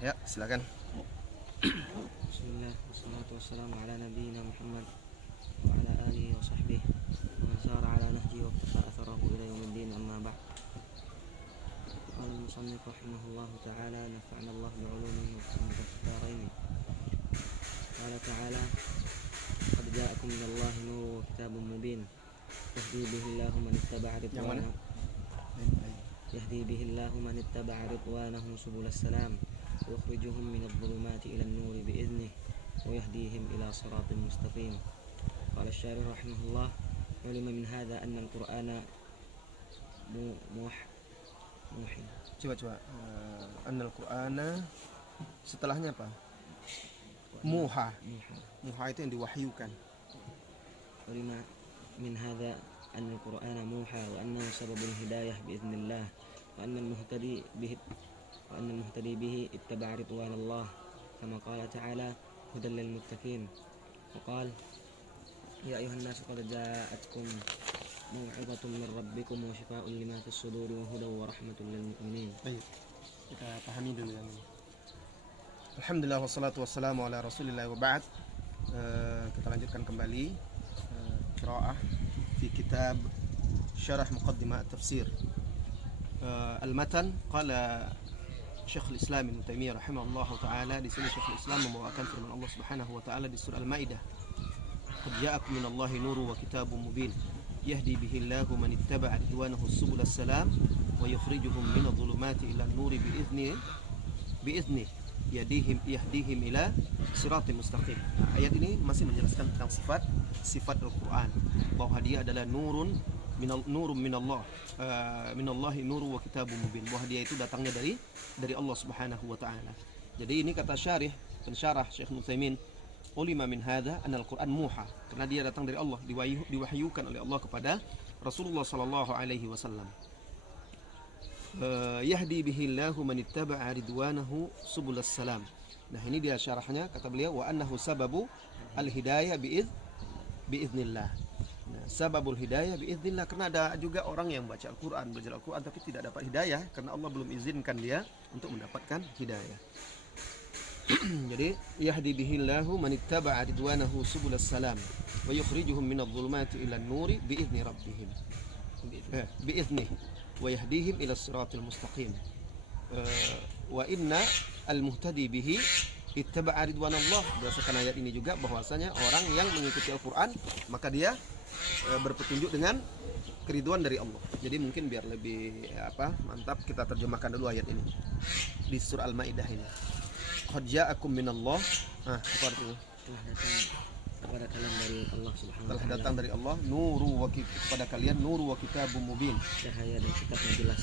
Ya, silakan. Bismillah, wassalatu wassalamu ala nabiyyina Muhammad wa ala alihi wa sahbihi wa man sara ala nahji wa iqtafa atharahu ila yaumiddin, amma ba'd. Qala al-musannif rahimahullahu ta'ala, nafa'ana Allah bi'ulumihi wa bihi fid dharain. Qala ta'ala, qad ja'akum minallahi nurun wa kitabun mubin yahdi bihi Allahu man ittaba'a ridwanahu يهدي به الله من اتبع رضوانه سبل السلام ويخرجهم من الظلمات إلى النور بإذنه ويهديهم إلى صراط مستقيم. قال الشارح رحمه الله: علم من هذا أن القرآن موحي. Coba. Annal Qur'ana setelahnya apa? Muha itu yang diwahyukan. علم من هذا أن القرآن موحى وأنه سبب الهداية بإذن الله وأن المهتدي به اتبع رضوان الله كما قال تعالى: هدى للمتقين. وقال: يا أيها الناس قد جاءتكم موعظة من ربكم وشفاء لما في الصدور وهدى ورحمة للمؤمنين. Baik, kita pahami dulu yang ini. Alhamdulillah wassalatu wassalamu ala rasulillah wa ba'd. Kita lanjutkan kembali qiraah fi kitab Syarah Muqaddimah Tafsir. Al-matan qala Syekhul Islam Ibnu Taimiyah rahimahullahu taala, di sini Syekhul Islam membawakan firman Allah Subhanahu wa taala di surah Al-Maidah. Qad ja'akum minallahi nurun wa kitabun mubin yahdi bihi Allahu man ittaba'a ridwanahu subulas salam wa yukhrijuhum minadh dhulumati ilan nuri bi'idznih yahdihim ila siratal mustaqim. Nah, ayat ini masih menjelaskan tentang sifat Al-Qur'an, bahwa dia adalah nurun minallah, minallahi nuru wa kitabun mubin, bahwa dia itu datangnya dari Allah Subhanahu wa taala. Jadi ini kata pensyarah Syekh Nutsaimin, ulima min hadza anal Qur'an muha, karena dia datang dari Allah, diwahyukan oleh Allah kepada Rasulullah sallallahu alaihi wasallam. Yahdi bihi Allahu man ittaba'a ridwanahu subulas salam. Nah, ini dia syarahnya, kata beliau, wa annahu sababu al-hidayah biiznillah. Nah, sababul hidayah biiznillah, karena ada juga orang yang baca Al-Qur'an, belajar Al-Qur'an tapi tidak dapat hidayah karena Allah belum izinkan dia untuk mendapatkan hidayah. Jadi yahdi bihi Allahu man ittaba'a ridwanahu subulas salam wa yukhrijuhum minadh dhulumati ilan nuri biizni rabbihim. Biiznih wa yahdihim ila siratil mustaqim. Wa inna al-muhtadi bihi ittaba'a ridwanallah. Berdasarkan ayat ini juga bahwasanya orang yang mengikuti Al-Qur'an maka dia berpetunjuk dengan keriduan dari Allah. Jadi mungkin biar lebih mantap, kita terjemahkan dulu ayat ini di surah Al-Maidah ini. Qad ja'akum minallah, apa artinya? Telah datang kepada kalian dari Allah Subhanahu wa Telah taala. datang dari Allah kepada kalian nuru wa kitabun mubin, Cahaya dan kitab yang jelas.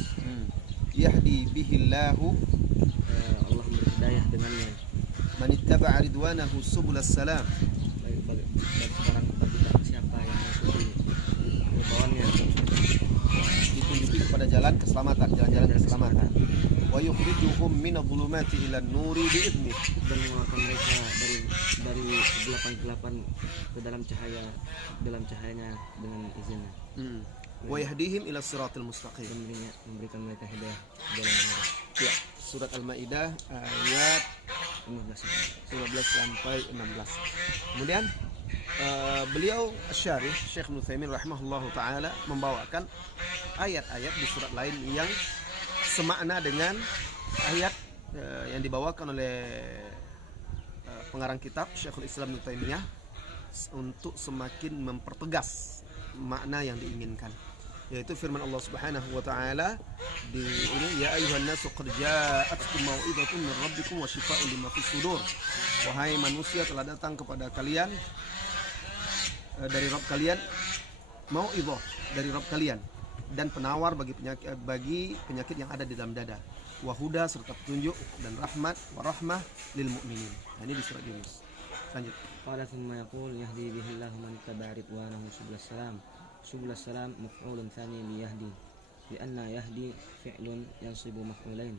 Yahdi bihillahu, Allah memberi hidayah dengannya man ittaba'a ridwanahu subulas salam, bagi siapa yang mengikuti himbauannya, ditunjuki kepada jalan keselamatan. Wa yukhrijuhum minadh dhulumati ilan nuri biidznih, dan mengeluarkan mereka dari kegelapan ke dalam cahayanya dengan izinnya. Wa yahdihim ila siratil mustaqim. Dan memberikan mereka hidayah jalan yang lurus. Ya, surat Al-Maidah ayat 15 sampai 16. Kemudian beliau Asy-Syarih Syekh Nutsaimin rahimahullahu taala membawakan ayat-ayat di surat lain yang semakna dengan ayat yang dibawakan oleh pengarang kitab Syekhul Islam Ibnu Taimiyah untuk semakin mempertegas makna yang diinginkan, yaitu firman Allah Subhanahu wa taala di ini, ya ayyuhan nasu qad ja'atkum mau'izatun min rabbikum wa shifaa'un lima fis sudur. Wahai manusia, telah datang kepada kalian dari Rabb kalian mau'izah dari Rabb kalian, dan penawar bagi penyakit yang ada di dalam dada, wahuda serta petunjuk, dan rahmah lil mu'minin. Nah, ini di surat Yunus. Lanjut. Qala thumma yaqul yahdi bihi Allahu man ittaba'a ridwanahu subulas salam maf'ulun tsani li yahdi, bi anna yahdi fi'lun yansibu maf'ulain,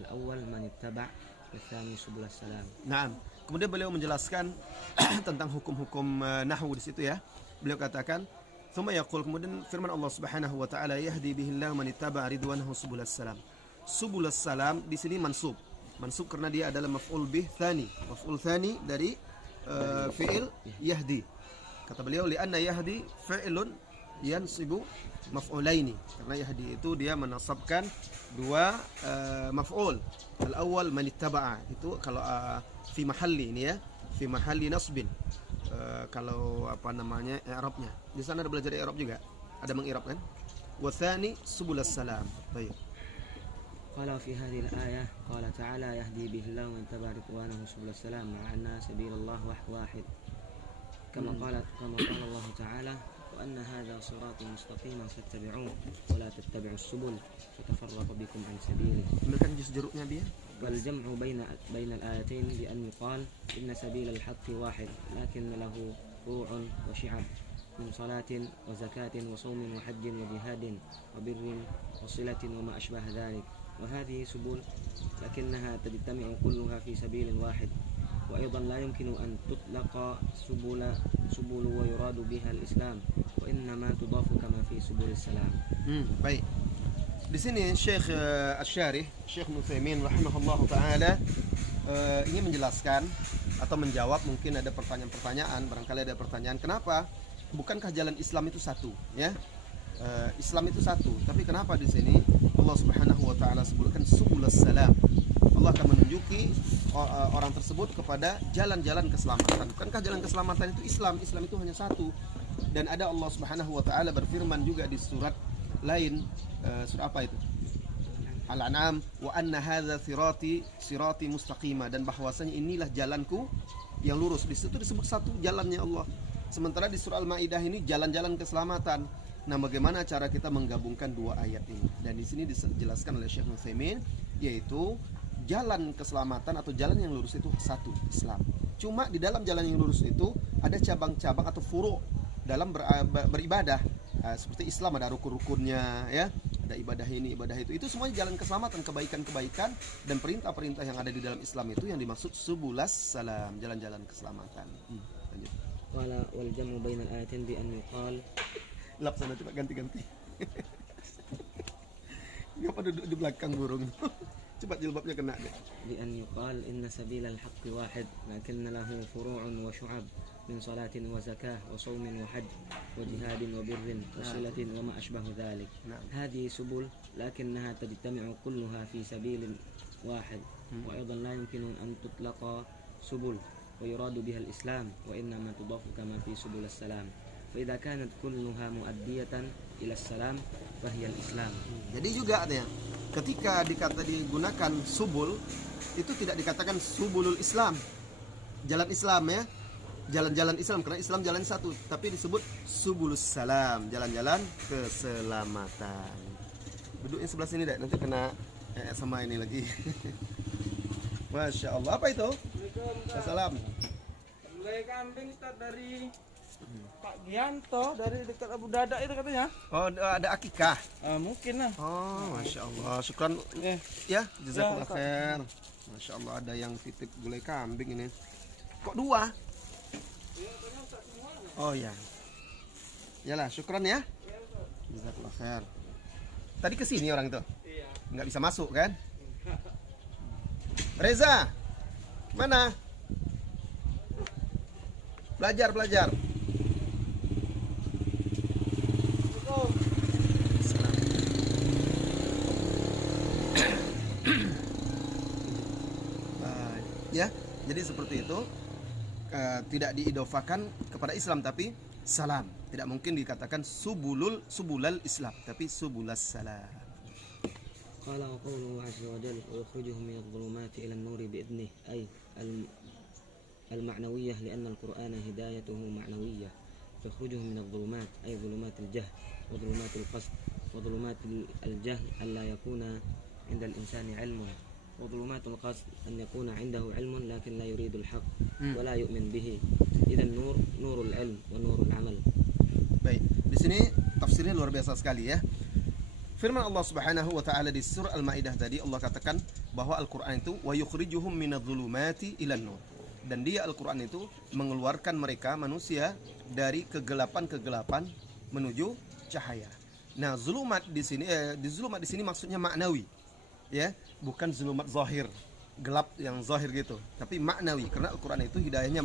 al-awwal man ittaba' wa tsani subulas salam. Nah, kemudian beliau menjelaskan tentang hukum-hukum nahwu di situ ya. Beliau katakan thumma yaqul, kemudian firman Allah Subhanahu wa taala, yahdi bihi Allahu man ittaba'a ridwanahu subulas salam. Subulas salam di sini mansub. mansub karena dia adalah maf'ul bih tsani. Maf'ul tsani dari fi'il yahdi. Kata beliau li'anna yahdi fi'lun yansibu maf'ulaini. Karena yahdi itu dia menasabkan dua maf'ul. Al-awwal man ittaba'a. Itu kalau fi mahalli ini ya, fi mahalli nasbin. Kalau apa namanya i'rabnya. Di sana ada belajar i'rab juga. Ada meng'irab kan? Wa tsani subulas salam. Baik. قال في هذه الآية قال تعالى يهدي به الله من تبع رضوانه سبل السلام مع أن سبيل الله واحد كما قال الله تعالى وأن هذا صراط مستقيما فاتبعوه ولا تتبعوا السبل فتفرق بكم عن سبيله. Ambilkan jus jeruknya dia. والجمع بين الآيتين بأن يقال إن سبيل الحق واحد لكن له فروع وشعب من صلاة وزكاة وصوم وحج وجهاد وبر وصلة وما أشبه ذلك وهذه سبل لكنها تجتمع كلها في سبيل واحد وأيضا لا يمكن أن تطلق سبل ويراد بها الإسلام وإنما تضاف كما في سبل السلام. Baik. Di sini Syekh Asy-Syarih, Syekh Nutsaimin rahimahullahu taala ingin menjelaskan atau menjawab mungkin ada pertanyaan-pertanyaan, barangkali ada pertanyaan kenapa bukankah jalan Islam itu satu, ya? Islam itu satu, tapi kenapa di sini Allah Subhanahu wa taala sebutkan subulus salam? Allah akan menunjuki orang tersebut kepada jalan-jalan keselamatan. Bukankah jalan keselamatan itu Islam? Islam itu hanya satu. Dan ada Allah Subhanahu wa taala berfirman juga di surat lain, surat apa itu? Al-An'am, wa anna hadza sirati mustaqima, dan bahwasanya inilah jalanku yang lurus. Di situ disebut satu jalannya Allah. Sementara di surah Al-Maidah ini jalan-jalan keselamatan. Nah, bagaimana cara kita menggabungkan dua ayat ini? Dan di sini dijelaskan oleh Syekh Nutsaimin, yaitu jalan keselamatan atau jalan yang lurus itu satu, Islam. Cuma di dalam jalan yang lurus itu ada cabang-cabang atau furu' dalam beribadah. Seperti Islam ada rukun-rukunnya, ya. Ada ibadah ini, ibadah itu. Itu semuanya jalan keselamatan, kebaikan-kebaikan dan perintah-perintah yang ada di dalam Islam itu yang dimaksud subulas salam, jalan-jalan keselamatan. Lanjut. Qala wal jam'u bainal ayatin bi an yuqal Lap sana coba ganti-ganti. Ngapa duduk di belakang burung? Cepat jilbabnya kena deh. بأن يقال إن سبيل الحق واحد لكن له فروع وشعب من صلاة وزكاة وصوم وحج وجهاد وبر وصلة وما أشبه ذلك. هذه سبل لكنها تجتمع كلها في سبيل واحد وأيضا لا يمكن أن تطلق سبل ويراد بها الإسلام وإنما تضاف كما في سبل السلام فإذا كانت كلها مؤدية إلى السلام فهي الإسلام. Jadi juga artinya ketika digunakan subul itu tidak dikatakan subulul Islam, jalan Islam, ya, jalan-jalan Islam, karena Islam jalan satu, tapi disebut subulus salam, jalan-jalan keselamatan. Duduknya sebelah sini deh, nanti kena sama ini lagi. Masya Allah. Apa itu? Assalam. Gulai kambing Ustaz dari Pak Gianto dari dekat Abu Dada itu katanya. Oh, ada akikah? Mungkin lah. Oh, Masya Allah. Syukran. Ya, jazakallah khair. Masya Allah, ada yang titip gulai kambing ini. Kok dua? Oh ya. Yalah, syukran ya. Jazakallah khair. Tadi kesini orang itu? Iya. Nggak bisa masuk kan? Reza, mana? Belajar. Ya, jadi seperti itu, tidak diidofakan kepada Islam tapi salam. Tidak mungkin dikatakan subulal Islam tapi subulas salam. قال وقوله عز وجل ويخرجهم من الظلمات إلى النور بإذنه أي المعنوية لأن القرآن هدايته معنوية فيخرجهم من الظلمات أي ظلمات الجهل وظلمات القصد وظلمات الجهل ألا يكون عند الإنسان علم وظلمات القصد أن يكون عنده علم لكن لا يريد الحق ولا يؤمن به إذا النور نور العلم ونور العمل. Baik, di sini tafsirnya luar biasa sekali ya. Firman Allah Subhanahu wa taala di surah Al-Maidah tadi, Allah katakan bahwa Al-Qur'an itu wa yukhrijuhum minadh-dhulumati ilan nur. Dan dia Al-Qur'an itu mengeluarkan mereka manusia dari kegelapan-kegelapan menuju cahaya. Nah, zulumat di sini maksudnya maknawi. Ya, bukan zulumat zahir. gelap yang zahir gitu, tapi maknawi, karena Al-Qur'an itu hidayahnya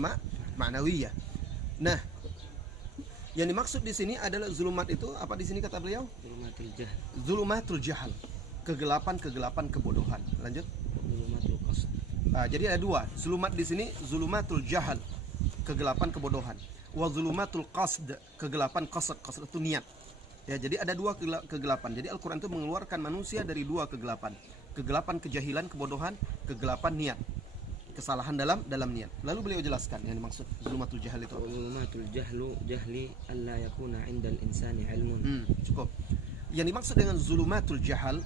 maknawi ya. Nah, yang dimaksud di sini adalah zulumat itu apa di sini kata beliau? Zulumatul jahl, Zulumatul jahal, kegelapan kebodohan. Lanjut. zulumatul qasd. Jadi ada dua, zulumat di sini zulumatul jahal, kegelapan kebodohan. Wa zulumatul qasd, kegelapan qasd itu niat. Ya, jadi ada dua kegelapan. Jadi Al-Qur'an itu mengeluarkan manusia dari dua kegelapan. Kegelapan kejahilan, kebodohan, kegelapan niat. Kesalahan dalam niat. Lalu beliau jelaskan yang dimaksud zulumatul jahal itu apa? Zulumatul jahli alla yakuna 'indal insani 'ilmun. Cukup. Yang dimaksud dengan zulumatul jahal,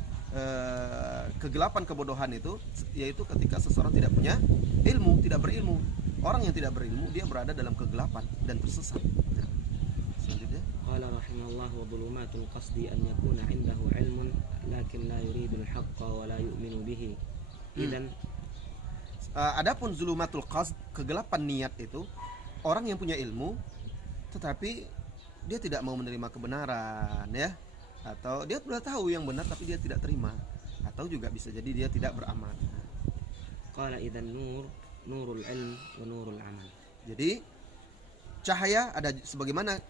kegelapan kebodohan itu yaitu ketika seseorang tidak punya ilmu, tidak berilmu. Orang yang tidak berilmu dia berada dalam kegelapan dan tersesat. Nah, selanjutnya Qala rahimallahu wa zulumatul qasdi an yakuna 'indahu 'ilmun lakin la yuridul haqqa wa la yu'minu bihi. Idzan adapun zulumatul qasd, kegelapan niat itu orang yang punya ilmu tetapi dia tidak mau menerima kebenaran ya, atau dia sudah tahu yang benar tapi dia tidak terima, atau juga bisa jadi dia tidak beramal. qala idzan nurul ilm wa nurul amal. Jadi cahaya ada sebagaimana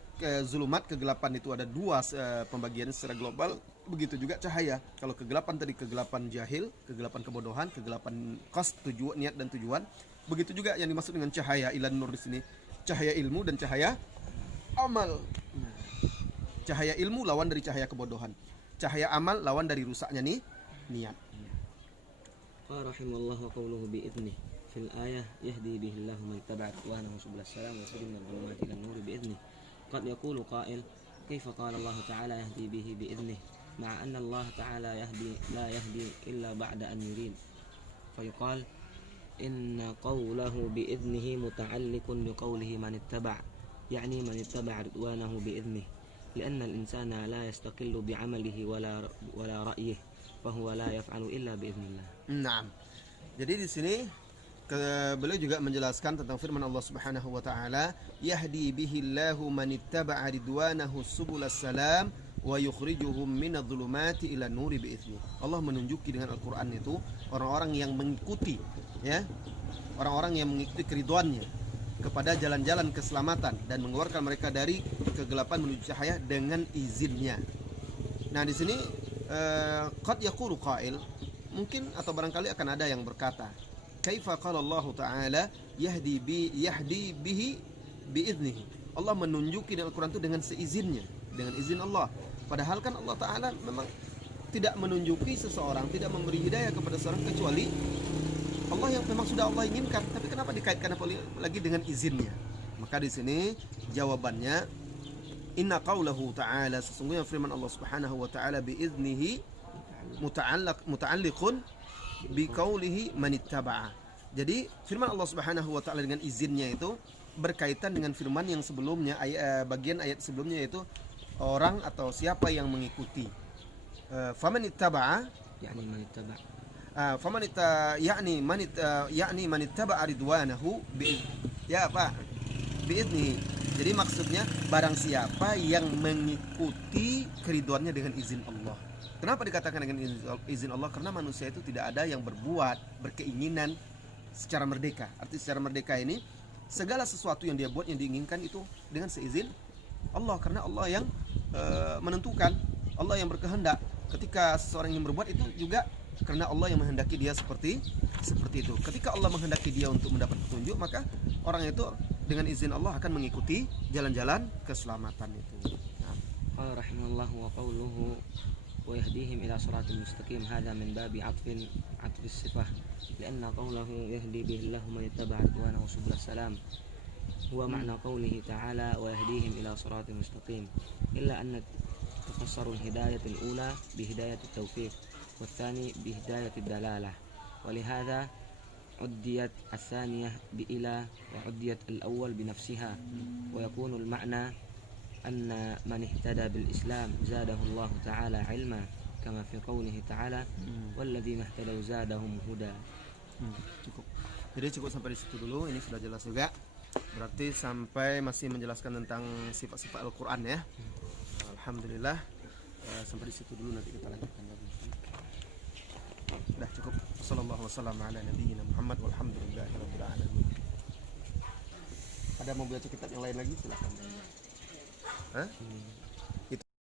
zulumat, kegelapan itu ada dua pembagian secara global, begitu juga cahaya. Kalau kegelapan tadi kegelapan jahil, kegelapan kebodohan, kegelapan qasd, tujuan, niat dan tujuan. Begitu juga yang dimaksud dengan cahaya ilan nur di sini, cahaya ilmu dan cahaya amal. Cahaya ilmu lawan dari cahaya kebodohan. Cahaya amal lawan dari rusaknya nih niat. Qala rahimallahu wa qawluhu bi idnih fil ayah yahdi bihi Allahu man tabi'a ridwanahu subulas salam wa yahdi min adh-dhulumati ila an-nur bi idnih. Qad yaqulu qa'il kayfa qala Allah ta'ala yahdi bihi bi idnih ma'a anna Allah ta'ala la yahdi illa ba'da an yurid. Fa yuqal inna qawlahu bi idnihi muta'alliqun bi qawlihi man ittaba', yani man ittaba'a ridwanahu bi idnih. لأن الإنسان لا يستقل بعمله ولا رأيه فهو لا يفعل إلا بإذن الله. Naam. Jadi di sini beliau juga menjelaskan tentang firman Allah Subhanahu wa taala, yahdi bihillahu man ittaba'a ridwanahu subulas salam wa yukhrijuhum minadh-dhulumati ila nuri bi'idznih. Allah menunjuki dengan Al-Qur'an itu orang-orang yang mengikuti ya, orang-orang yang mengikuti keridhoannya kepada jalan-jalan keselamatan dan mengeluarkan mereka dari kegelapan menuju cahaya dengan izinnya. Nah, di sini qad yaqulu qail, mungkin atau barangkali akan ada yang berkata, kaifa qala Allah taala yahdi bihi biiznihi. Allah menunjuki dalam Al-Qur'an itu dengan seizinnya, dengan izin Allah. Padahal kan Allah taala memang tidak menunjuki seseorang, tidak memberi hidayah kepada seorang kecuali Allah yang memang sudah Allah inginkan. Tapi kenapa dikaitkan lagi dengan izinnya? Maka di sini jawabannya, inna qaulahu ta'ala, sesungguhnya firman Allah Subhanahu wa taala biiznihi muta'alliqun bi qaulihi man ittaba'a. Jadi firman Allah Subhanahu wa taala dengan izinnya itu berkaitan dengan firman yang sebelumnya, bagian ayat sebelumnya, yaitu orang atau siapa yang mengikuti. Faman ittaba'a, يعني من اتبع yakni man ittaba'a ridwanahu biiznihi. Jadi maksudnya barang siapa yang mengikuti keridhoannya dengan izin Allah. Kenapa dikatakan dengan izin Allah? Karena manusia itu tidak ada yang berkeinginan secara merdeka. Arti secara merdeka ini segala sesuatu yang dia buat, yang diinginkan itu dengan seizin Allah, karena Allah yang menentukan, Allah yang berkehendak. Ketika seseorang yang berbuat itu juga karena Allah yang menghendaki dia seperti itu. Ketika Allah menghendaki dia untuk mendapat petunjuk, maka orang itu dengan izin Allah akan mengikuti jalan-jalan keselamatan itu. قال رحمه الله وقوله ويهديهم إلى صراط مستقيم هذا من باب عطف الصفة لأن قوله يهدي به الله من اتبع رضوانه سبل السلام هو معنى قوله تعالى ويهديهم إلى صراط مستقيم إلا أن تفسر الهداية الأولى بهداية التوفيق والثاني بهداية الدلالة ولهذا عديت الثانية بإلى وعديت الأول بنفسها ويكون المعنى أن من اهتدى بالإسلام زاده الله تعالى علما كما في قوله تعالى والذين ehtadaw zadahum huda. Cukup. Jadi cukup sampai di situ dulu. Ini sudah jelas juga. Berarti sampai masih menjelaskan tentang sifat-sifat Al-Qur'an ya. Alhamdulillah. Sampai di situ dulu, nanti kita lanjutkan lagi. Sudah cukup. Sallallahu wasallam ala nabiyyina Muhammad walhamdulillahirabbil alamin. Ada mau baca kitab yang lain lagi silakan. Hah?